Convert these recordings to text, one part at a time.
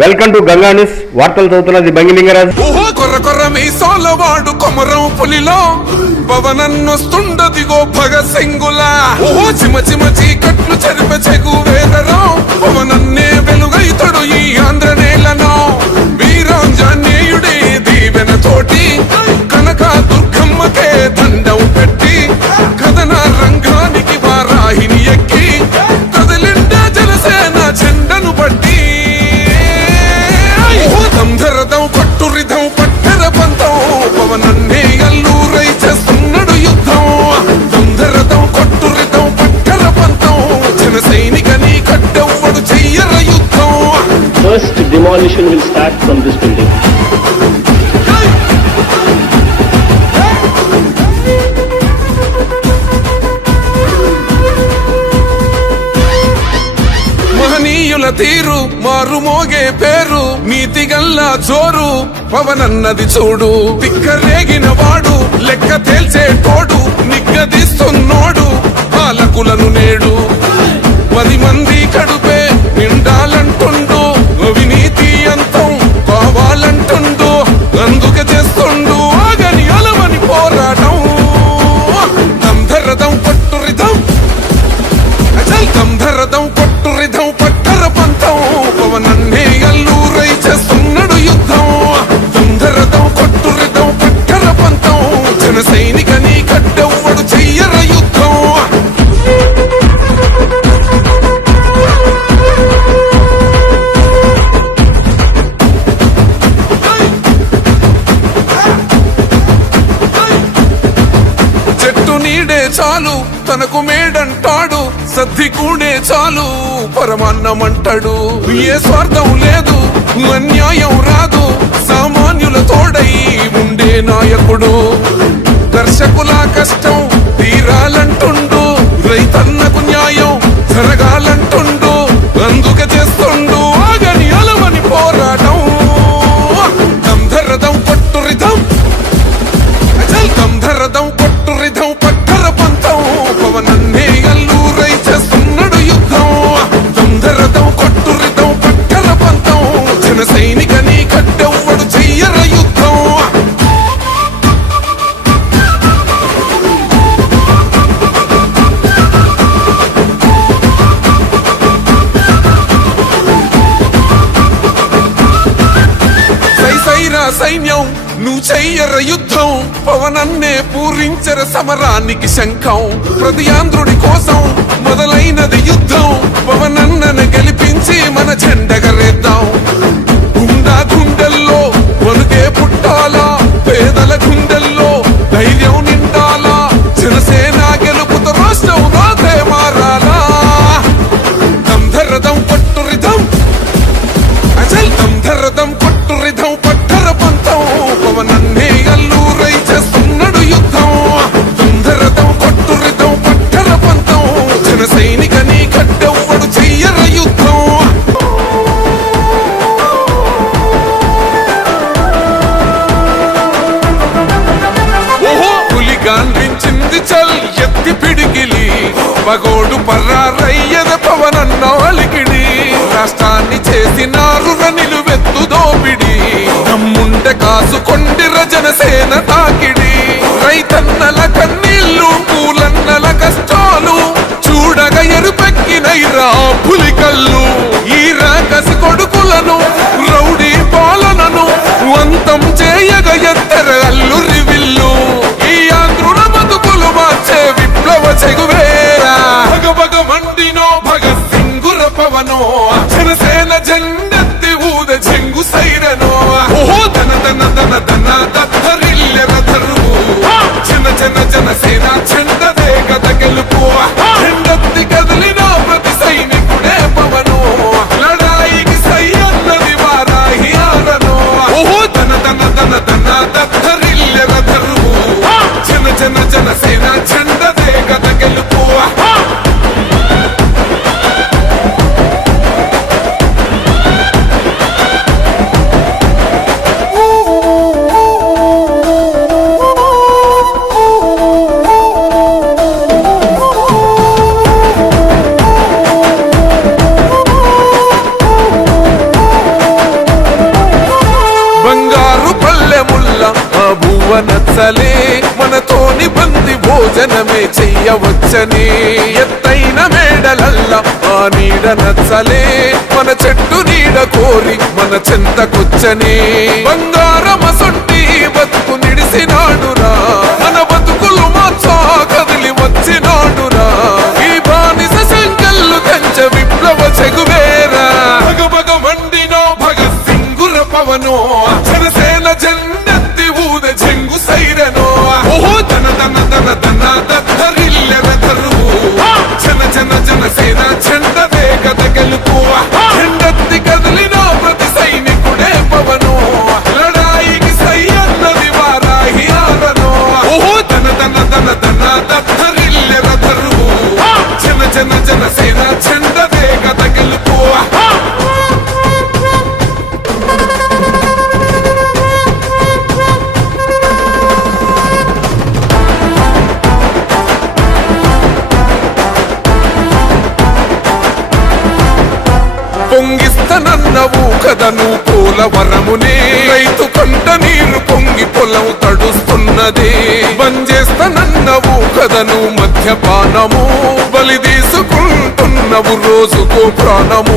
Welcome to Ganga news వార్తలు చదువుతున్నది బంగిలింగరాజు కొర్ర కొర్ర మీసాల వాడు కొమరం పులిలో. పవనన్నొస్తుండదిగో భగ సింగులా. ఓ చిమ చిమ చీకట్లు చెరిప చెగు వేదరం. పవనన్నే వెలుగైతడు ఈ ఆంధ్ర నేలను. వీరాంజనేయుడే దీవెన తోటి. కనక దుర్గమ్మకే దండ from this building. మహనీయుల తీరు మారు మోగే పేరు నీతి గల్లా జోరు పవనన్నది చూడు తిక్కరేగిన వాడు లెక్క తేల్చే తోడు నిగ్గదీస్తున్నోడు పాలకులను నేడు పది మంది కడుపు అన్నమంటాడు ఏ స్వార్థం లేదు అన్యాయం రాదు. సామాన్యుల తోడై ఉండే నాయకుడు. దర్శకుల కష్టం పవనన్నే పూరించర సమరానికి శంఖం. ప్రతి ఆంధ్రుడి కోసం మొదలైనది యుద్ధం. చేసినారు నిలువెత్తు దోపిడి. నమ్ముండ కాసుకొండి రజన సేన తాకిడి. రైతన్నల కన్న భోజనమే మనతోని బంది భోజనమే చెయ్యవచ్చనే ఎత్తైన మేడలల్లా ఆ నీడ నచ్చలే? మన చెట్టు నీడ కోరి మన చెంతకొచ్చని? బంగారమసొంటి బతుకు నిడిసినాడురా. మన బతుకులు మార్చా కదిలి వచ్చినాడురా. ఈ బానిస సంకల్లు కంచ విప్లవ చెగువేరా. భగ భగ మండినో భగ సింగుర పవనో కదను మధ్యపానము బలి తీసుకుంటున్నవు రోజుకో ప్రాణము.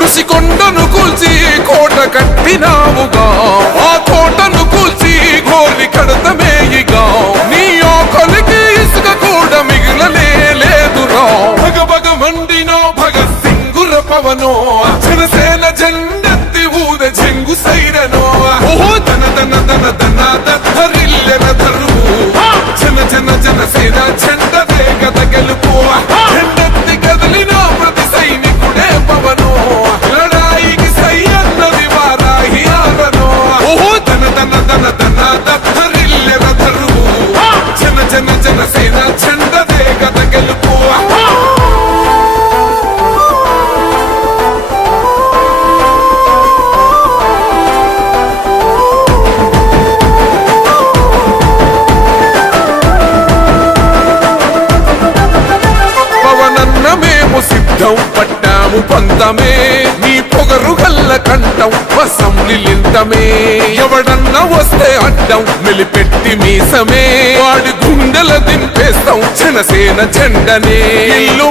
ఋషికొండను కూల్చి కోట కట్టినావుగా. ఆ కోటను కూల్చి గోలి కడతమేయిగా నీ ఆకలికి ఇసుక కూడా మిగిలలే లేదురా. భగ భగ మండినో భగత్ సింగుర పవనో. జనసేన జెండెత్తి ఊద జంగు సైరనో. ఓహో తన తన తన తన తన ఘనత ఆటమే ఎవడన్నా వస్తే అడ్డం నిలిపెట్టి మీసమే. వాడి గుండెల దింపేస్తాం జనసేన జెండనే. ఇల్లు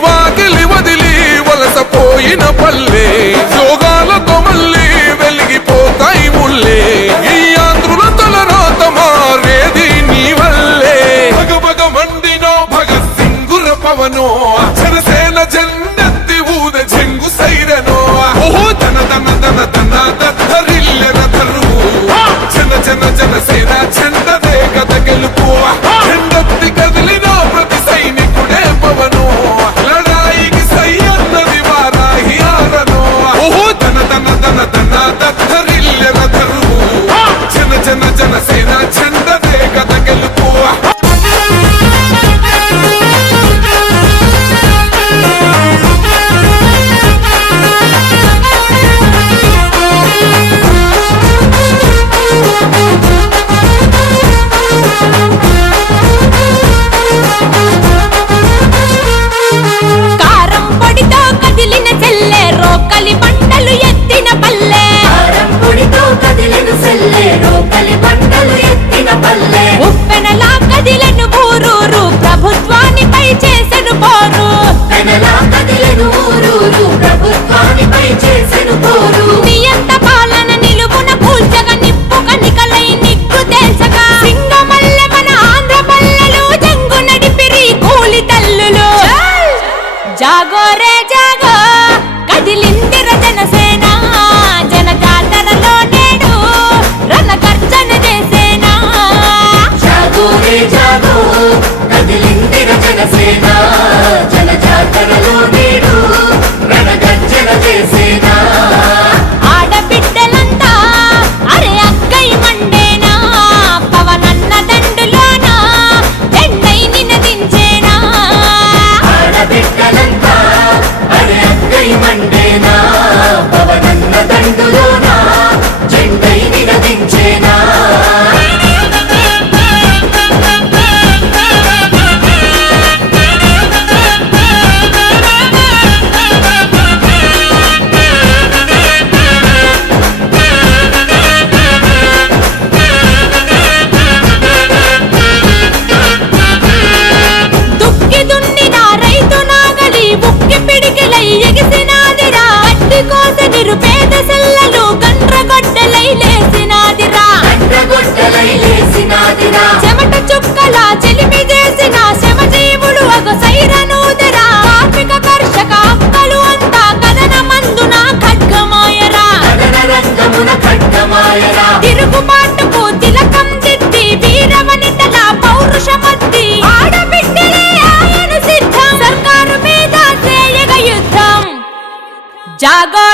జాగో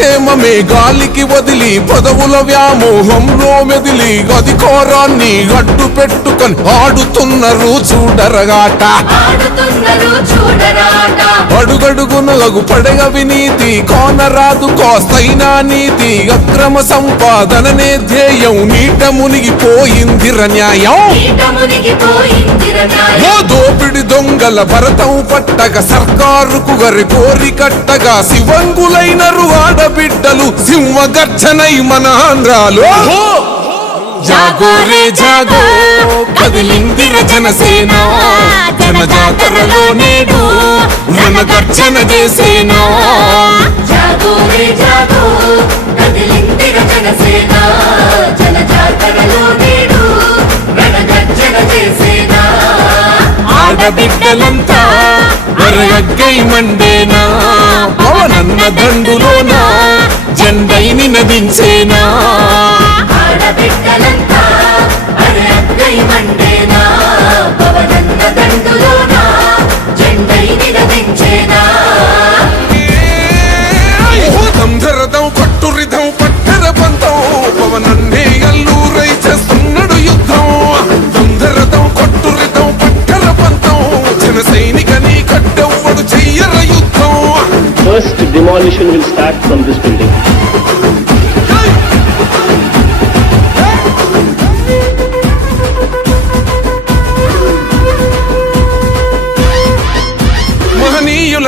క్షేమమే గాలికి వదిలి పదవుల వ్యామోహంలో మెదిలి అధికారాన్ని పెట్టు పట్టుకొని ఆడుతున్నారు చూడరగాట అడుగడుగున లఘు పడగ వినీతి కోనరాదు కోస్తైనా నీతి. అక్రమ సంపాదననే ధ్యేయం నీట మునిగిపోయిందిర న్యాయం. ఓ దోపిడి దొంగల భరతం పట్టగ సర్కారుకు గరి కోరి కట్టగా శివంగులైనరు ఆడబిడ్డలు సింహ గర్జనై మన ఆంధ్రాలో. జాగో రే జాగో కదిలిందిర జనసేన జన జాతరలో నేడు మన గర్జన చేసేనా. జాగో రే జాగో కదిలిందిర జనసేన జన జాతరలో నేడు రణగర్జన చేసేనా. ఆడబిడ్డలంతా వరగై మండేనా పవనన్న దండులోనా జెండై నినదించేనా. ఆడబిడ్డలంతా అరే అక్కై మండేనా పవనన్న దండులోన జెండై నినదించేనా దంధరదం కొట్టురిదం పట్టర పంతం పవనన్నే అల్లూరై చేస్తున్నాడు యుద్ధం. దంధరదం కొట్టురిదం పట్టర పంతం జన సైనిక నీ కట్టెవ్వడు చెయ్యర యుద్ధం. First, demolition will start from this building.